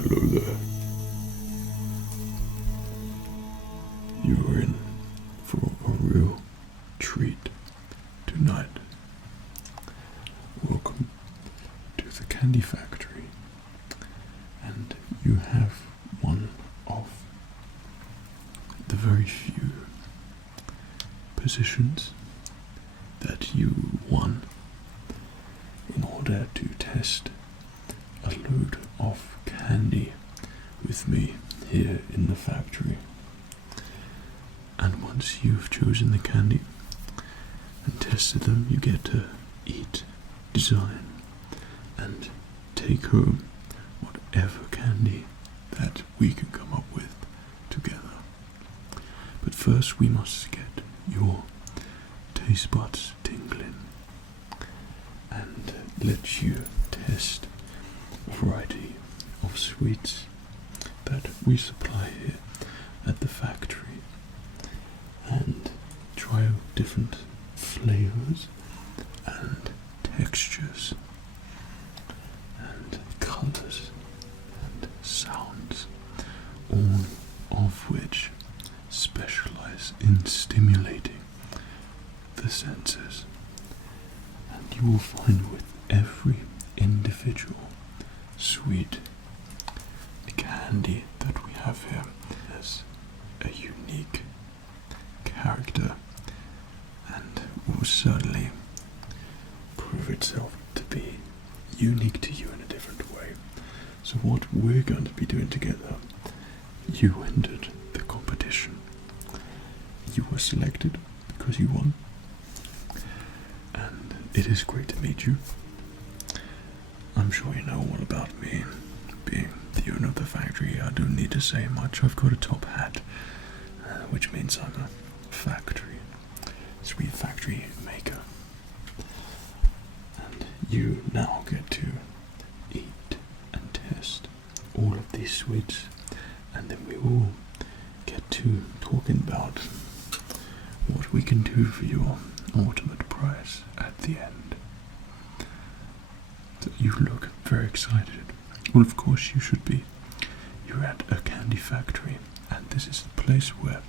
Hello there. You're in for a real treat tonight. Welcome to the candy factory, and you have one of the very few positions that you won in order to test a load of candy with me here in the factory. And once you've chosen the candy and tested them, you get to eat, design, and take home whatever candy that we can come up with together. But first we must get your taste buds tingling and let you test a variety of sweets that we supply here at the factory, and try out different flavors and textures and colors and sounds, all of which specialize in stimulating the senses. And you will find with every individual sweet candy that we have here has a unique character and will certainly prove itself to be unique to you in a different way. So what we're going to be doing together, you entered the competition. You were selected because you won. And it is great to meet you. I'm sure you know all about me. Being the owner of the factory, I don't need to say much. I've got a top hat, which means I'm a sweet factory maker. And you now get to eat and test all of these sweets, and then we will get to talking about what we can do for your ultimate prize at the end. So you look very excited. Well, of course you should be. You're at a candy factory, and this is the place where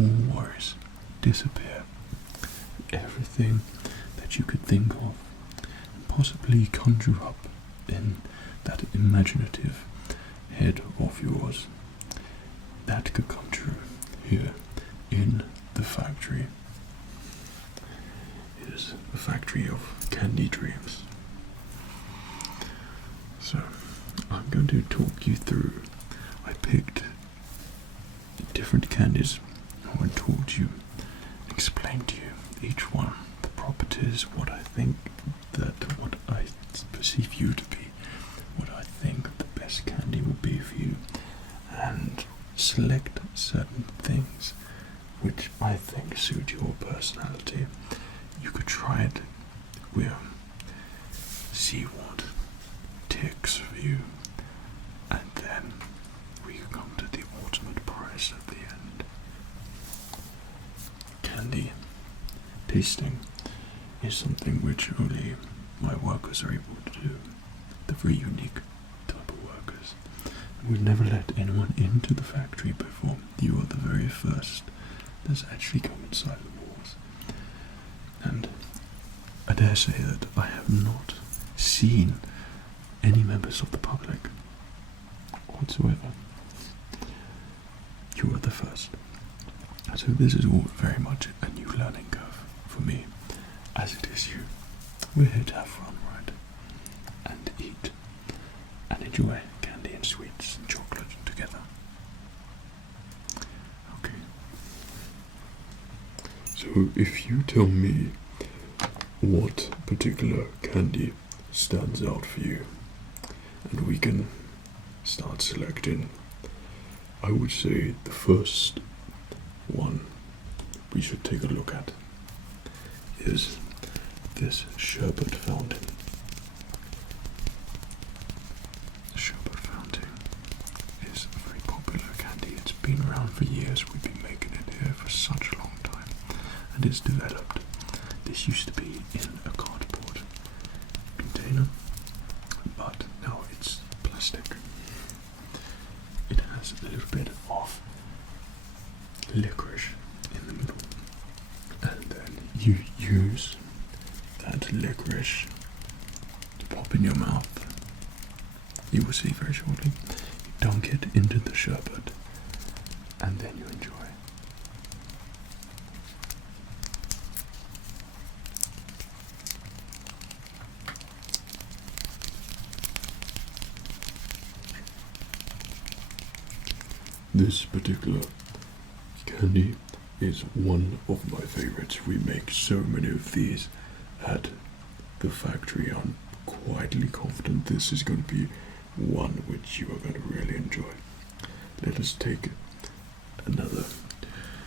all worries disappear. Everything that you could think of and possibly conjure up in that imaginative head of yours, that could come true here in the factory. It is a factory of candy dreams. So I'm going to talk you through. I picked different candies. I want to talk to you, explain to you each one, the properties, what I perceive you to be, what I think the best candy will be for you, and select certain things which I think suit your personality. You could try it. We'll see what ticks for you, and then we can come to the ultimate prize at the end. Candy tasting is something which only my workers are able to do. They're very unique type of workers. We've never let anyone into the factory before. You are the very first that's actually come inside the walls. And I dare say that I have not seen any members of the public whatsoever. You are the first. So this is all very much a new learning curve for me, as it is you. We're here to have fun, right? And eat and enjoy candy and sweets and chocolate together. Okay. So if you tell me what particular candy stands out for you, and we can start selecting, I would say the first one we should take a look at is this sherbet fountain. The sherbet fountain is a very popular candy. It's been around for years. We've been making it here for such a long time, and it's developed. This used to be in a cardboard container, but now it's plastic. licorice in the middle, and then you use that licorice to pop in your mouth. You will see very shortly. You dunk it into the sherbet, and then you enjoy. This particular candy is one of my favorites. We make so many of these at the factory. I'm quietly confident this is going to be one which you are going to really enjoy. Let us take another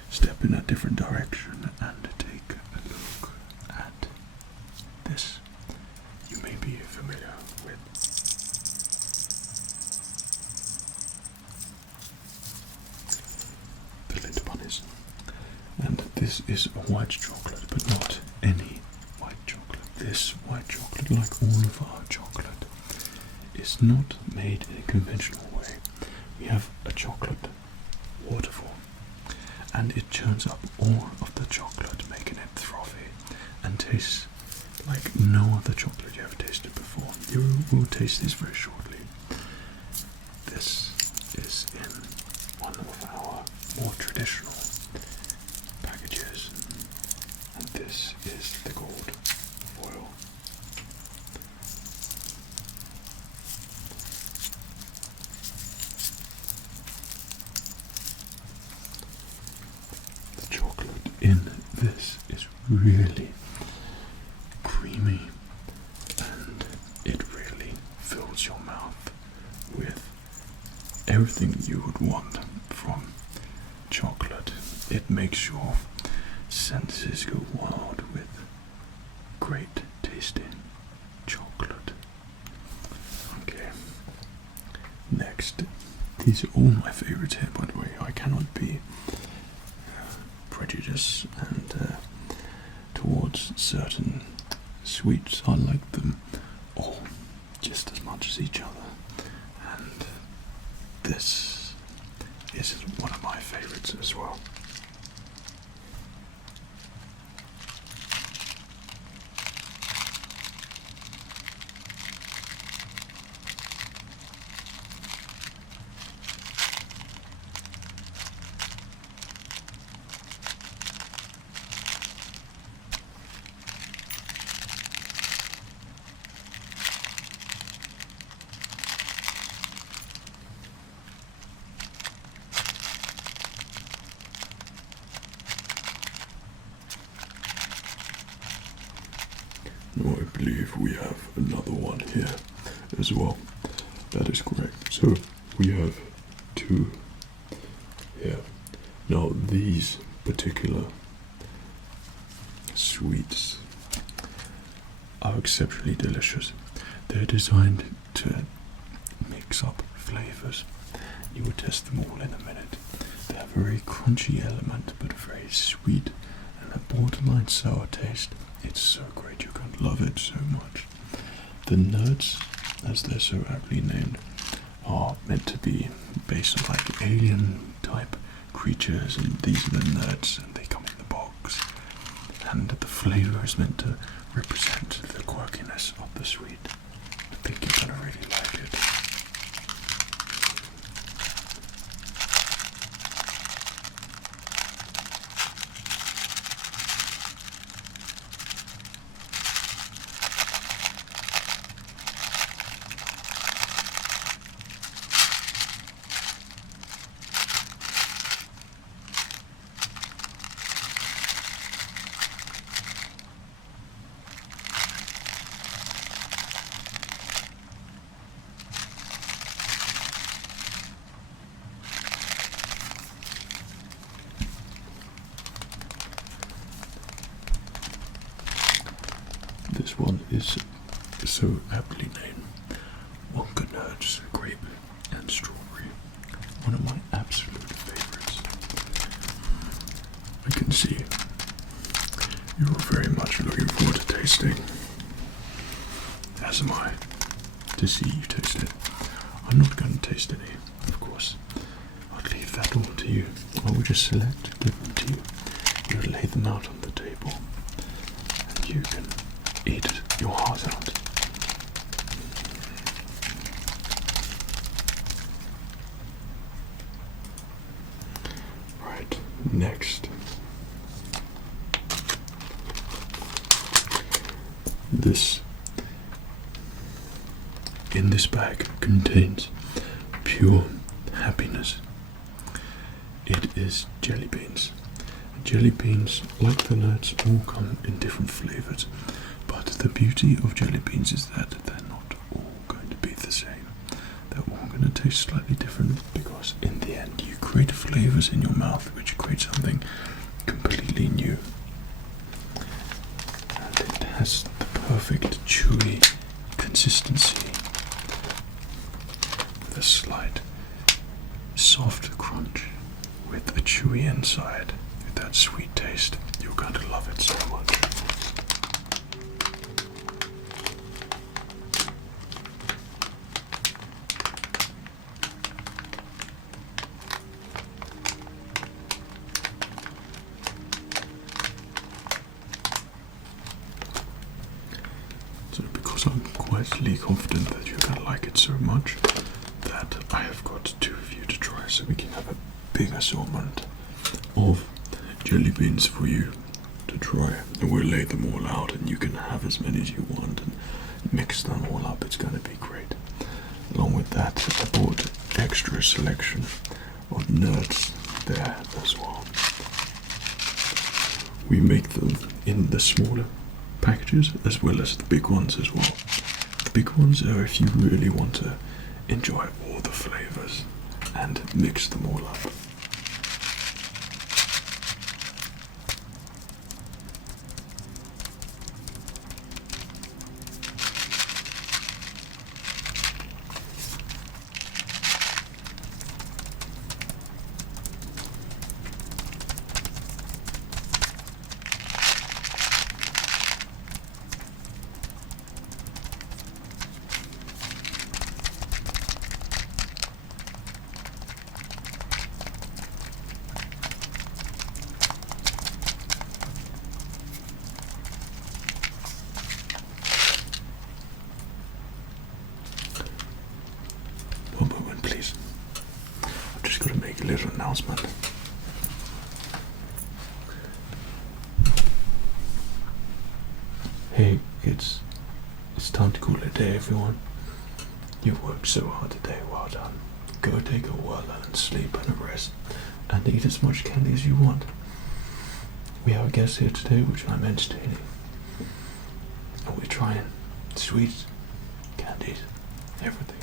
step in a different direction and take a look at this. You may be familiar with the Lindt bunnies, and this is a white chocolate, but not any white chocolate. This white chocolate, like all of our chocolate, is not made in a conventional way. We have a chocolate waterfall, and it churns up all of the chocolate, making it frothy and tastes like no other chocolate you have tasted before. You will taste this very shortly. This is in one of our more traditional packages, and this is the gold foil. The chocolate in this is really creamy, and it really fills your mouth with everything you would want from chocolate. It makes your senses go wild with great tasting chocolate. Okay, next, these are all my favorites here, by the way. I cannot be prejudiced and towards certain sweets. I like them all just as much as each other, and this is one of my favorites as well. No, I believe we have another one here as well. That is correct. So we have two here. Now these particular sweets are exceptionally delicious. They're designed to mix up flavors. You will test them all in a minute. They have a very crunchy element, but very sweet and a borderline sour taste. It's so great, you're going to love it so much. The nerds, as they're so aptly named, are meant to be based on like alien type creatures, and these are the nerds, and they come in the box. And the flavour is meant to represent the quirkiness of the sweet. I think you're going to really like it. This one is so aptly named Wonka Nerds, Grape and Strawberry. One of my absolute favorites. I can see you're very much looking forward to tasting, as am I, to see you taste it. I'm not going to taste any, of course. I'll leave that all to you. I will just select, give them to you. You lay them out on the table, and you can eat your heart out. Right, next. This in this bag contains pure happiness. It is jelly beans. Jelly beans, like the nuts, all come in different flavors, but the beauty of jelly beans is that they're not all going to be the same. They're all going to taste slightly different, because in the end you create flavors in your mouth which create something completely new. And it has the perfect chewy consistency with a slight soft crunch with a chewy inside. With that sweet taste, you're going to love it so much. So because I'm quietly confident that you're going to like it so much, that I have got two of you to try, so we can have a big assortment of jelly beans for you to try, and we'll lay them all out and you can have as many as you want and mix them all up. It's going to be great. Along with that, I bought extra selection of nuts there as well. We make them in the smaller packages as well as the big ones as well. The big ones are if you really want to enjoy all the flavors and mix them all up. One moment, please. I'm just going to make a little announcement. Hey, it's time to call it a day, everyone. You've worked so hard today, well done. Go take a well-earned sleep and a rest, and eat as much candy as you want. We have a guest here today which I'm entertaining, and we're trying sweets, candies, everything.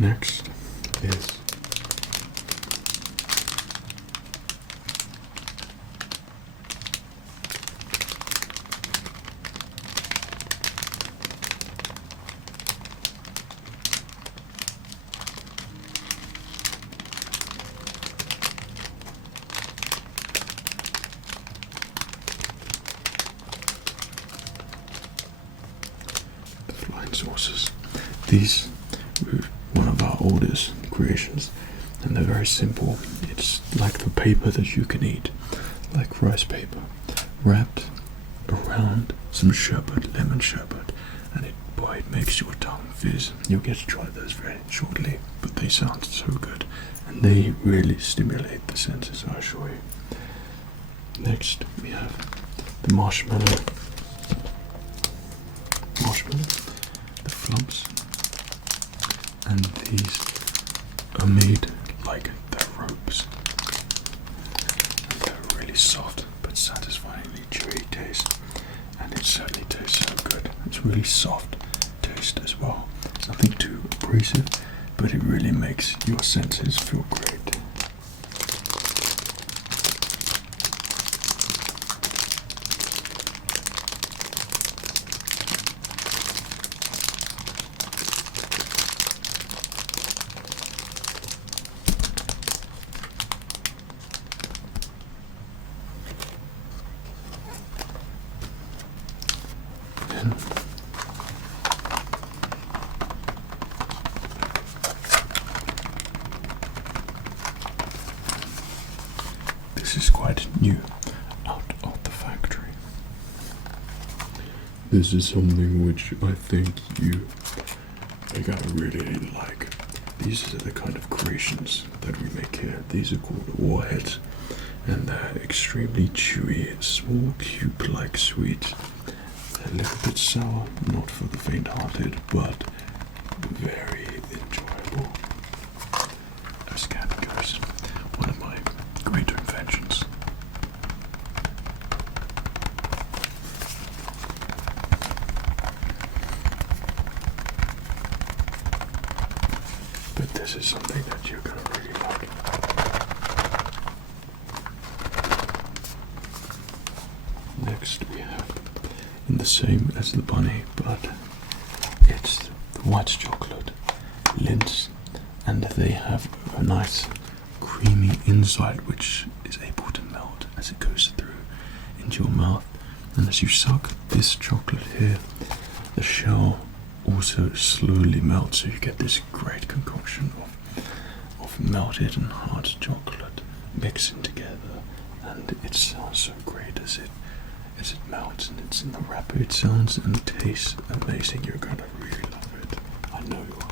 Next is the flying saucers. These were one of our oldest creations, and they're very simple. It's like the paper that you can eat, like rice paper, wrapped around some sherbet, lemon sherbet, and it makes your tongue fizz. You'll get to try those very shortly, but they sound so good, and they really stimulate the senses, I assure you. Next, we have the marshmallow, the flumps. And these are made like they're ropes. And they're really soft but satisfyingly chewy taste. And it certainly tastes so good. It's really soft taste as well. It's nothing too abrasive, but it really makes your senses feel great. this is quite new out of the factory. This is something which I think you are gonna really like. These are the kind of creations that we make here. These are called warheads, and they're extremely chewy, small cube-like sweets. They're a little bit sour, not for the faint-hearted, but very enjoyable. As candy goes, one of my greater inventions. But this is something that you're gonna really like. Next we have, in the same as the bunny, but it's the white chocolate lints, and they have a nice creamy inside which is able to melt as it goes through into your mouth. And as you suck this chocolate here, the shell also slowly melts, so you get this great concoction of melted and hard chocolate mixing together, and it sounds so great as it melts and it's in the wrapper. It sounds and tastes amazing. You're gonna really love it. I know you are.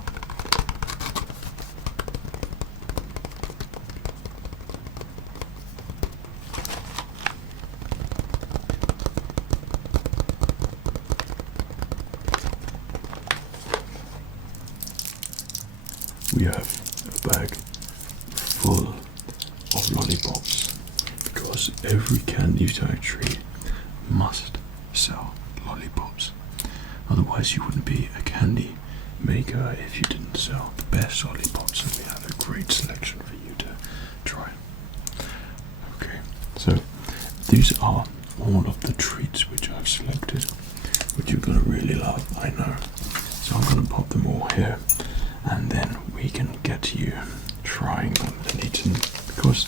We have a bag full of lollipops, because every candy factory must sell lollipops. Otherwise you wouldn't be a candy maker if you didn't sell the best lollipops, and we have a great selection for you to try. Okay, so these are all of the treats which I've selected, which you're going to really love, I know. So I'm going to pop them all here, and then we can get to you trying them and eating, because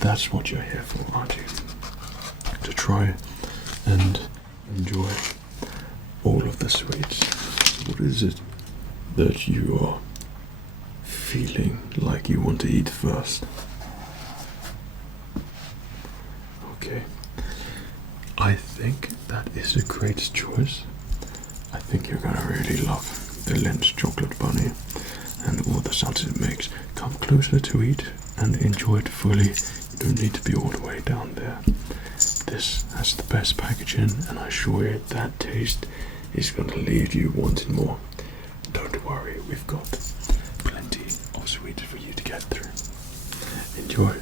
that's what you're here for, aren't you? To try and enjoy all of the sweets. What is it that you are feeling like you want to eat first? Okay, I think that is a great choice. I think you're gonna really love the Lindt chocolate bunny and all the sounds it makes. Come closer to eat and enjoy it fully. You don't need to be all the way down there. This has the best packaging, and I assure you that taste is going to leave you wanting more. Don't worry, we've got plenty of sweets for you to get through. Enjoy.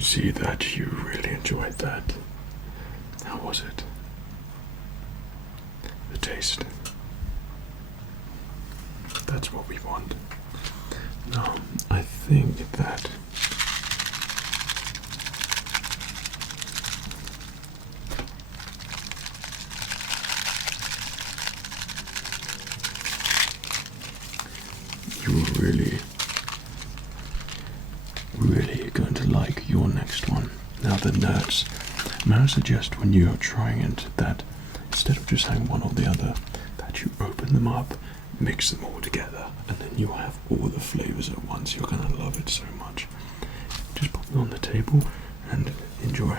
can see that you really enjoyed that. How was it? The taste. That's what we want. Now, I think that you're really going to like your next one. Now the nuts. May I suggest when you are trying it that instead of just having one or the other, that you open them up, mix them all together, and then you'll have all the flavors at once. You're going to love it so much. Just put them on the table and enjoy.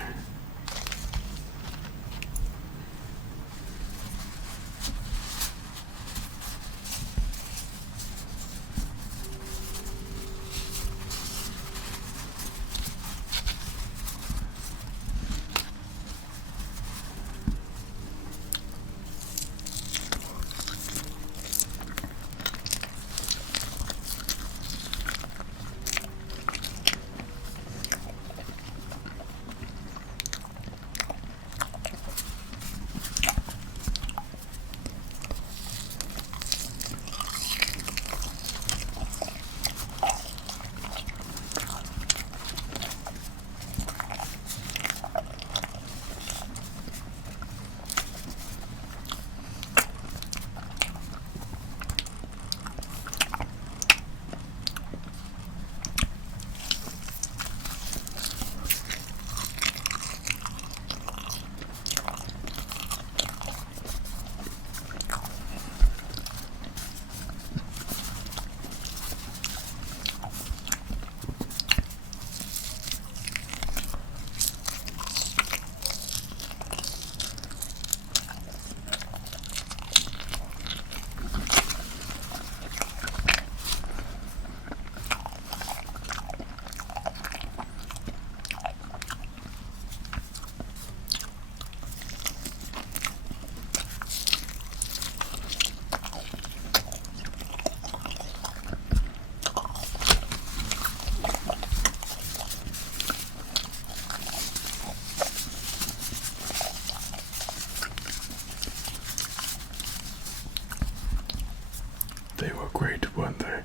They were great, weren't they?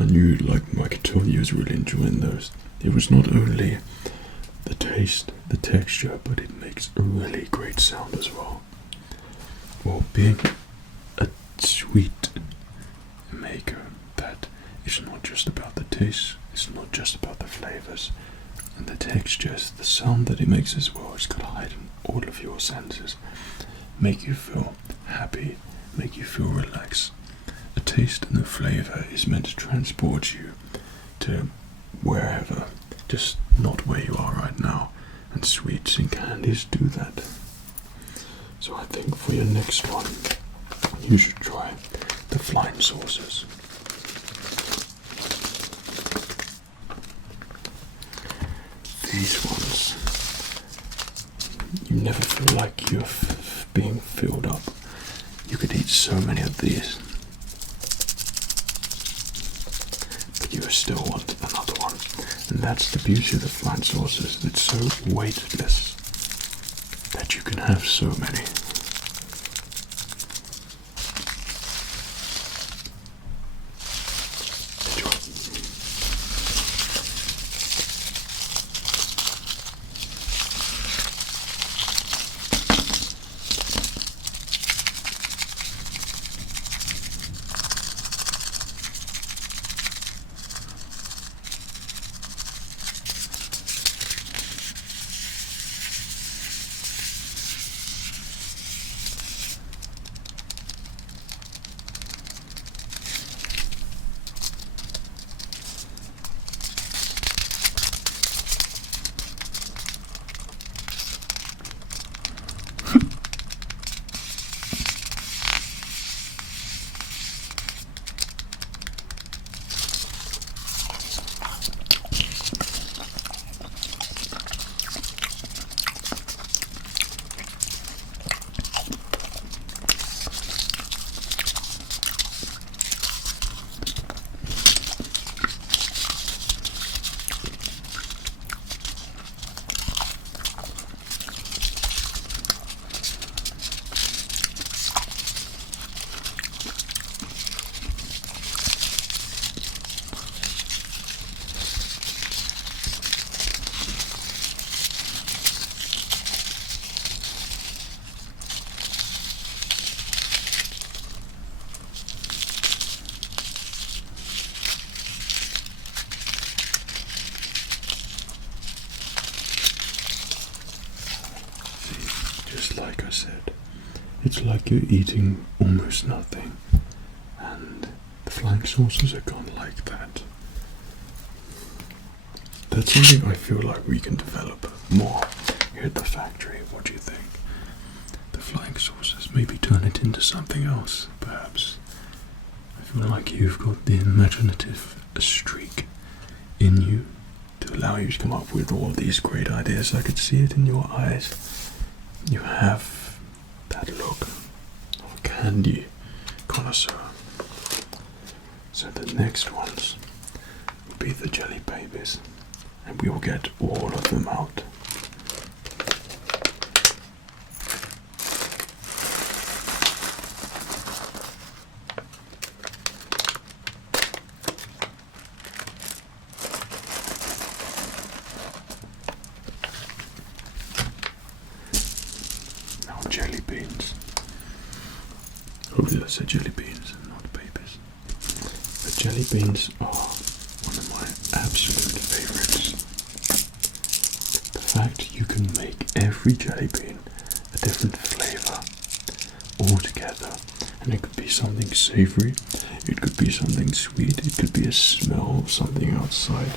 I knew, like I could tell you was really enjoying those. It was not only the taste, the texture, but it makes a really great sound as well. Well, being a sweet maker, that is not just about the taste, it's not just about the flavors and the textures, the sound that it makes as well. It's got to heighten all of your senses, make you feel happy, make you feel relaxed. The taste and the flavor is meant to transport you to wherever, just not where you are right now. And sweets and candies do that. So I think for your next one, you should try the flying saucers. These ones, you never feel like you're being filled up. You could eat so many of these, but you still want another one. And that's the beauty of the flying saucers. It's so weightless that you can have so many. just like I said, it's like you're eating almost nothing, and the flying saucers are gone like that. That's something I feel like we can develop more here at the factory. What do you think? The flying saucers, maybe turn it into something else, perhaps. I feel like you've got the imaginative streak in you to allow you to come up with all these great ideas. I could see it in your eyes. You have that look of a candy connoisseur. So the next ones will be the jelly babies, and we will get all of them out. Now jelly beans. Hopefully I said jelly beans and not babies. The jelly beans are one of my absolute favorites. The fact you can make every jelly bean a different flavor altogether, and it could be something savory, it could be something sweet, it could be a smell of something outside.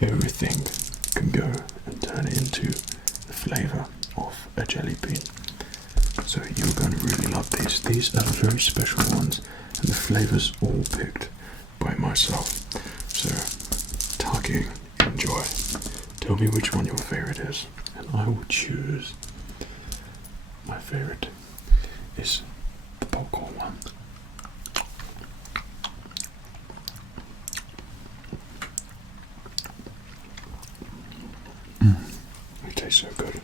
Everything can go and turn into the flavor of a jelly bean. So you're going to really love these. These are very special ones, and the flavors all picked by myself. So, Taki, enjoy. Tell me which one your favorite is, and I will choose. My favorite is the popcorn one. It tastes so good.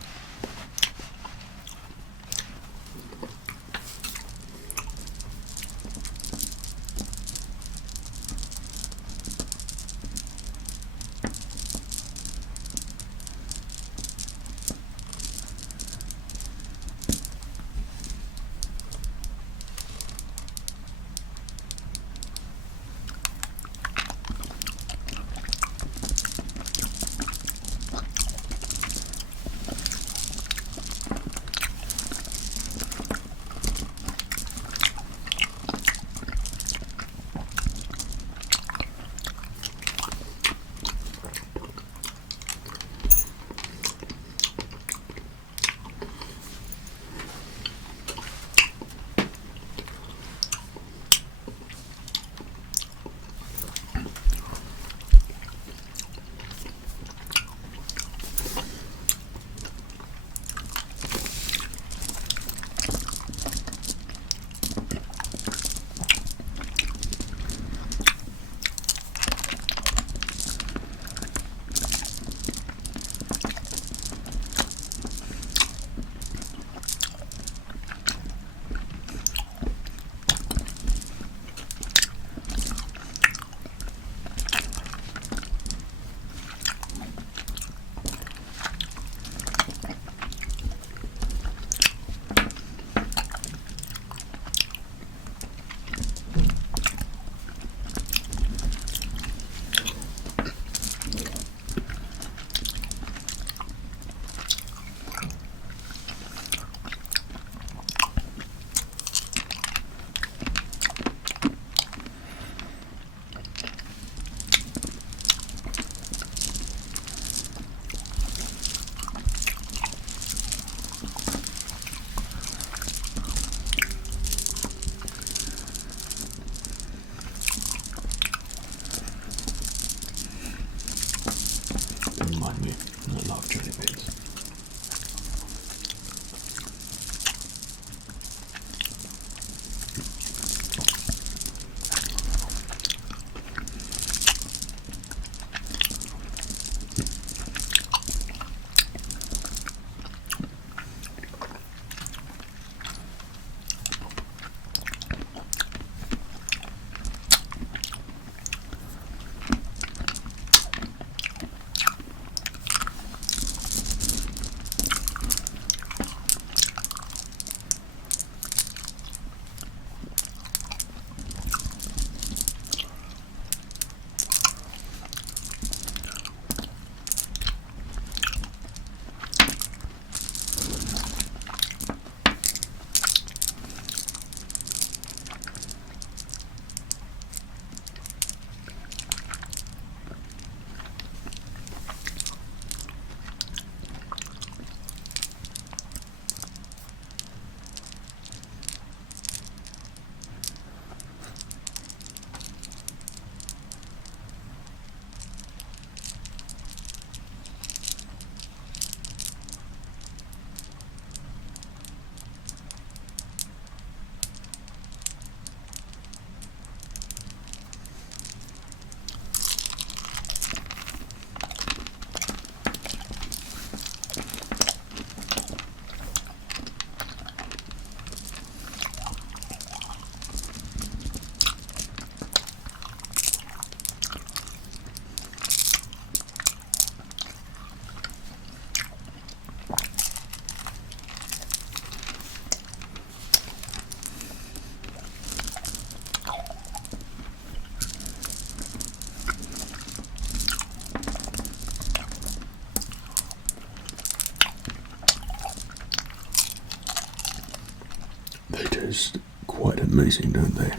taste quite amazing, don't they?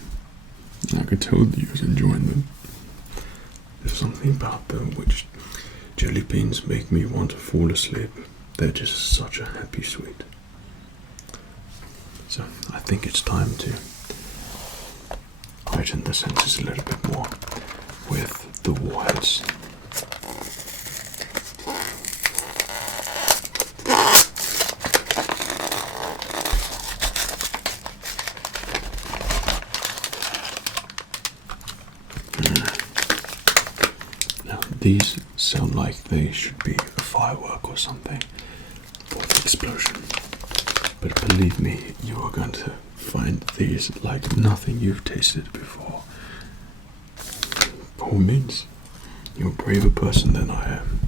I could tell that you was enjoying them. There's something about them which jelly beans make me want to fall asleep. They're just such a happy sweet. So I think it's time to heighten the senses a little bit more with the warheads. Now these sound like they should be a firework or something, or an explosion. But believe me, you are going to find these like nothing you've tasted before. By all means, you're a braver person than I am.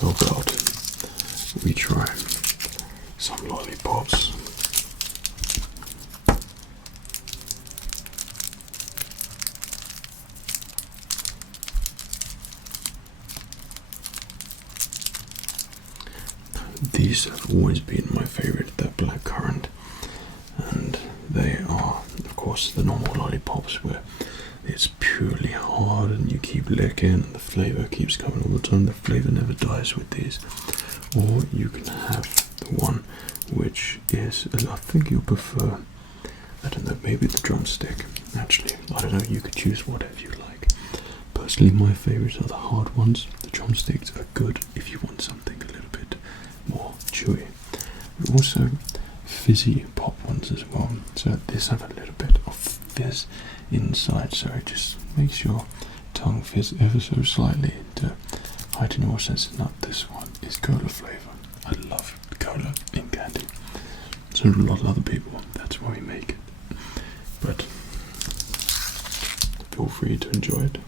How about we try some lollipops? These have always been my favorite, that blackcurrant, and they are, of course, the normal lollipops where it's purely hard and you keep licking and the flavor keeps coming all the time. The flavor never dies with these. Or you can have the one which is, I think you'll prefer, I don't know, maybe the drumstick. Actually, I don't know, you could choose whatever you like. Personally, my favorites are the hard ones. The drumsticks are good if you want something a little bit more chewy. But also fizzy pop ones as well. So these have a little bit of fizz inside, so it just makes your tongue fizz ever so slightly to heighten your sense. Now this one is cola flavour. I love cola in candy. So a lot of other people, that's why we make it. But feel free to enjoy it.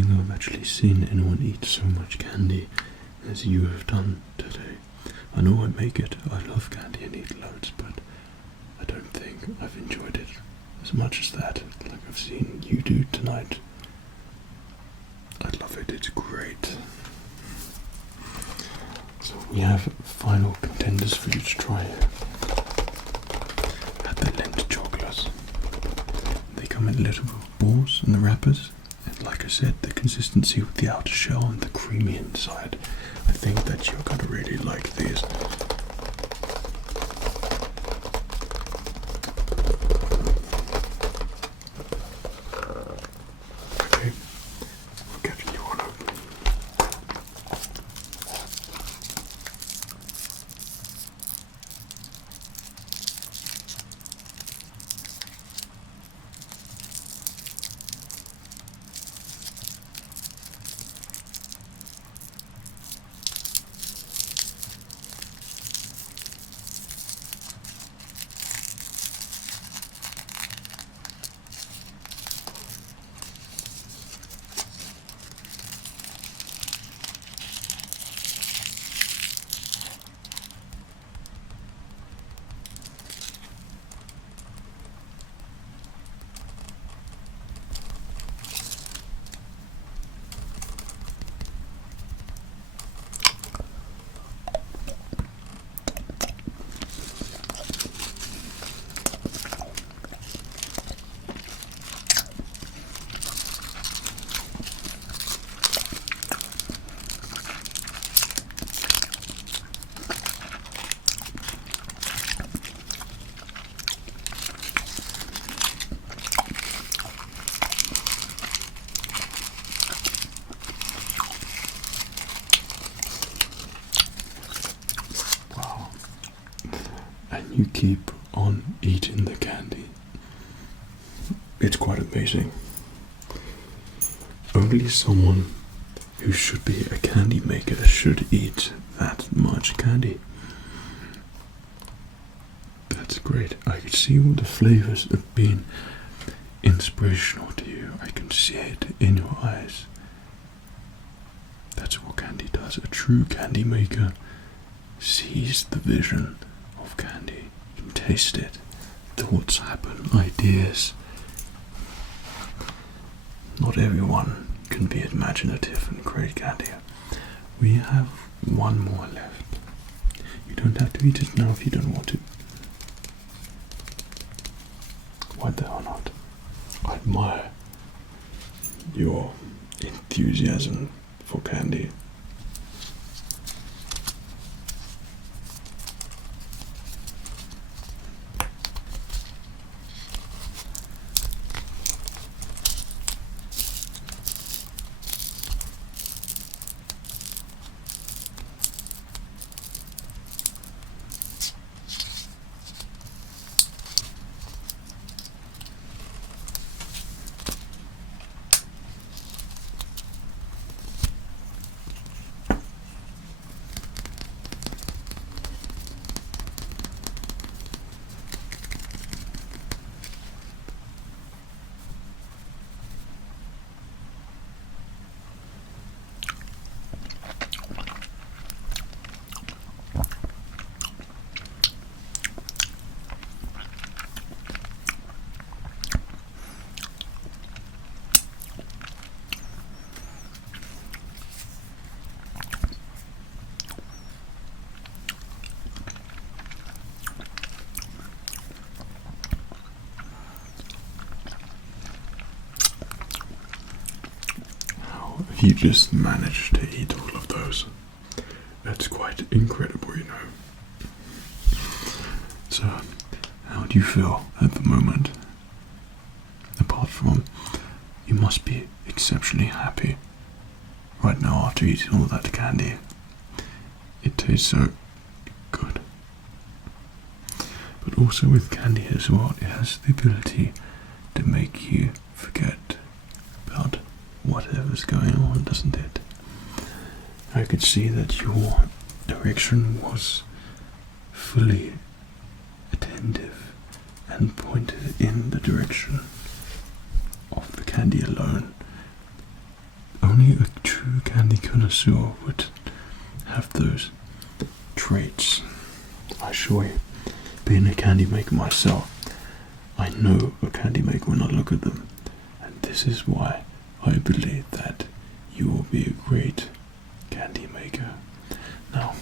I've actually seen anyone eat so much candy as you have done today. I know I make it, I love candy and eat loads, but I don't think I've enjoyed it as much as that, like I've seen you do tonight. I love it, it's great. So we have final contenders for you to try here. At the Lindt chocolates. They come in little balls in the wrappers, like I said, the consistency with the outer shell and the creamy inside. I think that you're going to really like these. Okay, we'll get a new one open. You keep on eating the candy. It's quite amazing. Only someone who should be a candy maker should eat that much candy. That's great. I can see all the flavors have been inspirational to you. I can see it in your eyes. That's what candy does. A true candy maker sees the vision of candy. You can taste it. Thoughts happen, ideas. Not everyone can be imaginative and create candy. We have one more left. You don't have to eat it now if you don't want to. Why the hell not? I admire your enthusiasm for candy. You just managed to eat all of those. That's quite incredible, you know. So, how do you feel at the moment? Apart from, you must be exceptionally happy right now after eating all that candy. It tastes so good. But also with candy as well, it has the ability to make you forget about whatever's going on, doesn't it? I could see that your direction was fully attentive and pointed in the direction of the candy alone. Only a true candy connoisseur would have those traits, I assure you. Being a candy maker myself, I know a candy maker when I look at them, and this is why I believe that you will be a great candy maker. Now,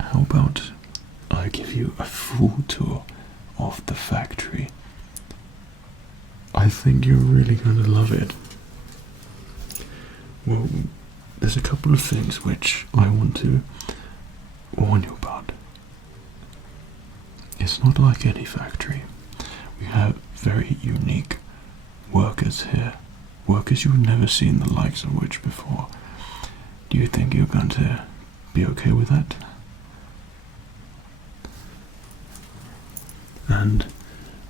how about I give you a full tour of the factory? I think you're really going to love it. Well, there's a couple of things which I want to warn you about. It's not like any factory. We have very unique workers here. Workers you've never seen the likes of which before. Do you think you're going to be okay with that? And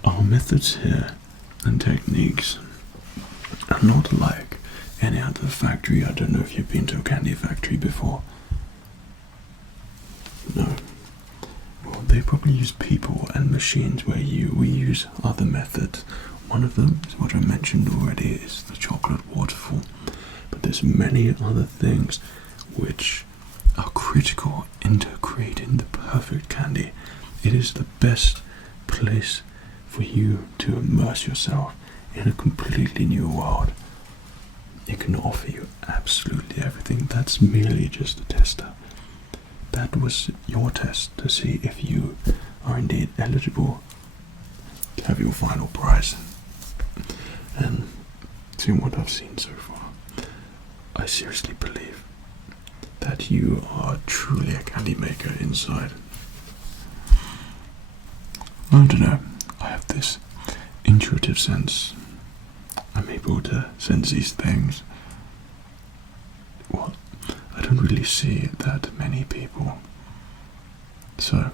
our methods here and techniques are not like any other factory. I don't know if you've been to a candy factory before. No. Well, they probably use people and machines where we use other methods. One of them is what I mentioned already, is the chocolate waterfall. But there's many other things which are critical into creating the perfect candy. It is the best place for you to immerse yourself in a completely new world. It can offer you absolutely everything. That's merely just a tester. That was your test to see if you are indeed eligible to have your final prize. And seeing what I've seen so far, I seriously believe that you are truly a candy maker inside. I don't know, I have this intuitive sense. I'm able to sense these things. Well, I don't really see that many people, so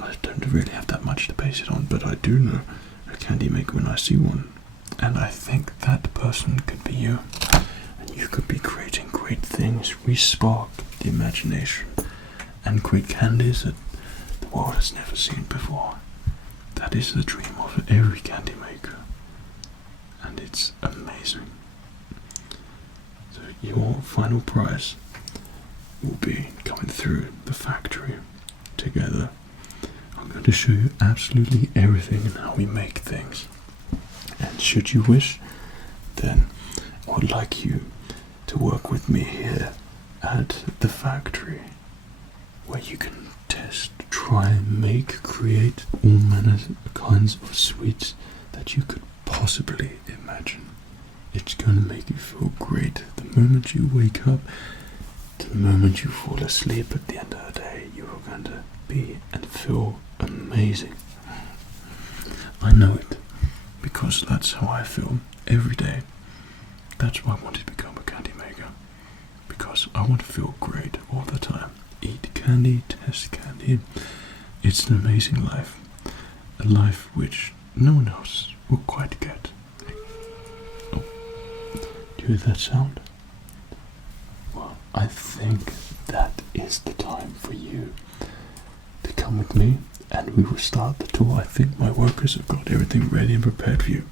I don't really have that much to base it on, but I do know a candy maker when I see one, and I think that person could be you, and you could be creating great things. We spark the imagination and create candies that the world has never seen before. That is the dream of every candy maker, and it's amazing. So your final prize will be coming through the factory together. I'm going to show you absolutely everything and how we make things. And should you wish, then I would like you to work with me here at the factory, where you can test, try, make, create all manners kinds of sweets that you could possibly imagine. It's going to make you feel great the moment you wake up to the moment you fall asleep. At the end of the day, you are going to be and feel amazing. I know it, because that's how I feel every day. That's why I wanted to become a candy maker, because I want to feel great all the time. Eat candy, test candy. It's an amazing life, a life which no one else will quite get. Oh, do you hear that sound? Well, I think that is the time for you to come with me, and we will start the tour. I think my workers have got everything ready and prepared for you.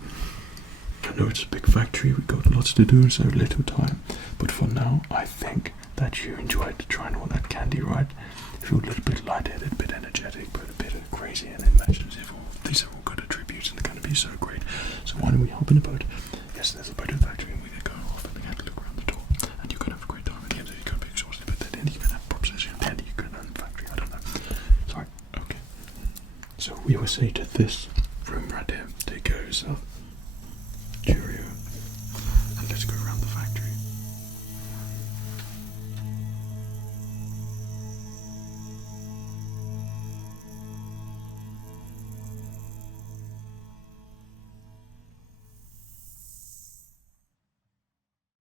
I know it's a big factory, we've got lots to do, so little time. But for now, I think that you enjoyed trying all that candy, right? Feel a little bit lightheaded, a bit energetic, but a bit crazy, and imaginative. These are all good attributes, and they're going to be so great. So why don't we hop in a boat? Yes, there's a boat in the factory, and we're going to go off and we're going to look around the door. And you're going to have a great time at the end. You're going to be exhausted, but then you're going to have a prop session, and then you're going to run the factory. I don't know. Sorry. Okay. So we will say to this room right here, take care of yourself.